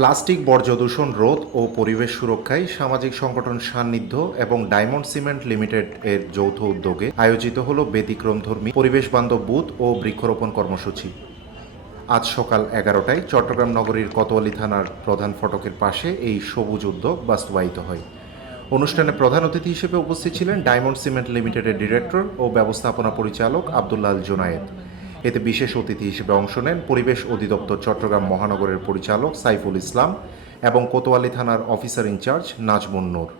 Plastic বর্জ্য দূষণ রোধ ও পরিবেশ সুরক্ষায় সামাজিক সংগঠন সান্নিধ্য এবং ডায়মন্ড সিমেন্ট লিমিটেড এর যৌথ উদ্যোগে আয়োজিত হল ব্যতিক্রমধর্মী পরিবেশ বান্ধব বুথ ও বৃক্ষরোপণ কর্মসূচি। আজ সকাল 11টায় চট্টগ্রাম নগরীর কোতোয়ালী থানার প্রধান ফটকের পাশে এই সবুজ উদ্যোগ বাস্তবায়িত হয়। অনুষ্ঠানে প্রধান অতিথি হিসেবে উপস্থিত ছিলেন ডায়মন্ড সিমেন্ট লিমিটেডের ডিরেক্টর ও ব্যবস্থাপনা পরিচালক আব্দুল্লাহ আল জুনায়েদ। এতে বিশেষ অতিথি হিসেবে অংশ নেন পরিবেশ অধিদপ্তর চট্টগ্রাম মহানগরের পরিচালক সাইফুল ইসলাম এবং কোতোয়ালী থানার অফিসার ইনচার্জ নাজমুন নূর।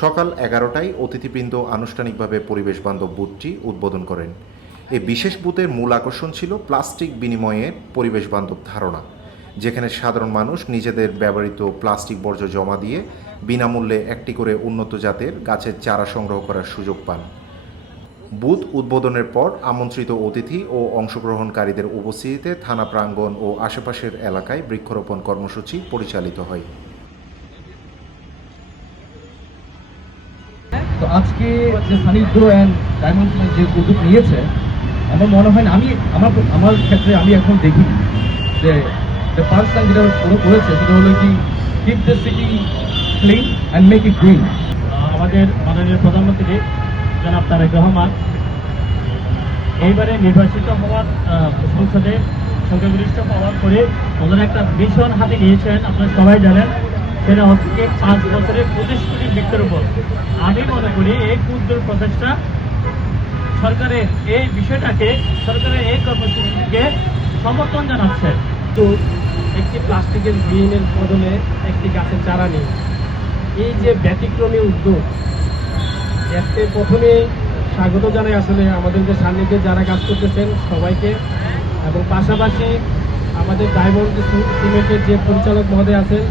সকাল 11টায় অতিথিবৃন্দ আনুষ্ঠানিকভাবে পরিবেশ বান্ধব বুথটি উদ্বোধন করেন। এই বিশেষ বুথের মূল আকর্ষণ ছিল প্লাস্টিক বিনিময়ের পরিবেশ বান্ধব ধারণা, যেখানে সাধারণ মানুষ নিজেদের ব্যবহৃত প্লাস্টিক বর্জ্য জমা দিয়ে বিনামূল্যে একটি করে উন্নত জাতের গাছের চারা সংগ্রহ করার সুযোগ পান। বুথ উদ্বোধনের পর আমন্ত্রিত অতিথি ও অংশগ্রহণকারীদের উপস্থিতিতে থানা প্রাঙ্গণ ও আশেপাশের এলাকায় বৃক্ষরোপণ কর্মসূচি পরিচালিত হয়। তো আজকে যে সান্নিধ্য অ্যান্ড ডায়মন্ড যে উদ্যোগ নিয়েছে, আমার মনে হয় না, আমার ক্ষেত্রে আমি এখন দেখি যে ফার্স্ট টাইম যেটা ওরা করেছে সেটা হলো কি keep the city clean and make it green. আমাদের মাননীয় প্রধানমন্ত্রী জনাব তারেক রহমান এইবারে নির্বাচিত হওয়ার সংসদে সংখ্যাগরিষ্ঠ হওয়ার পরে ওনারা একটা মিশন হাতে নিয়েছেন, আপনারা সবাই জানেন, সেটা হচ্ছে 5 বছরে 25 কোটি বৃক্ষরোপণ। আমি মনে করি এই ক্ষুদ্র প্রচেষ্টা সরকারের এই বিষয়টাকে, সরকারের এই কর্মসূচিকে সমর্থন জানাচ্ছে। তো একটি প্লাস্টিকের বিনের বদলে একটি গাছের চারা নেই, এই যে ব্যতিক্রমী উদ্যোগ, এতে প্রথমে স্বাগত জানাই আসলে আমাদের যে সান্নিধ্যে যারা কাজ করতেছেন সবাইকে, এবং পাশাপাশি আমাদের ডায়মন্ড সিমেন্টের যে পরিচালক মহোদয় আছেন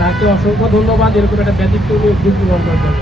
তাকে অসংখ্য ধন্যবাদ এরকম একটা ব্যতিক্রমী উদ্যোগ গ্রহণ করার জন্য।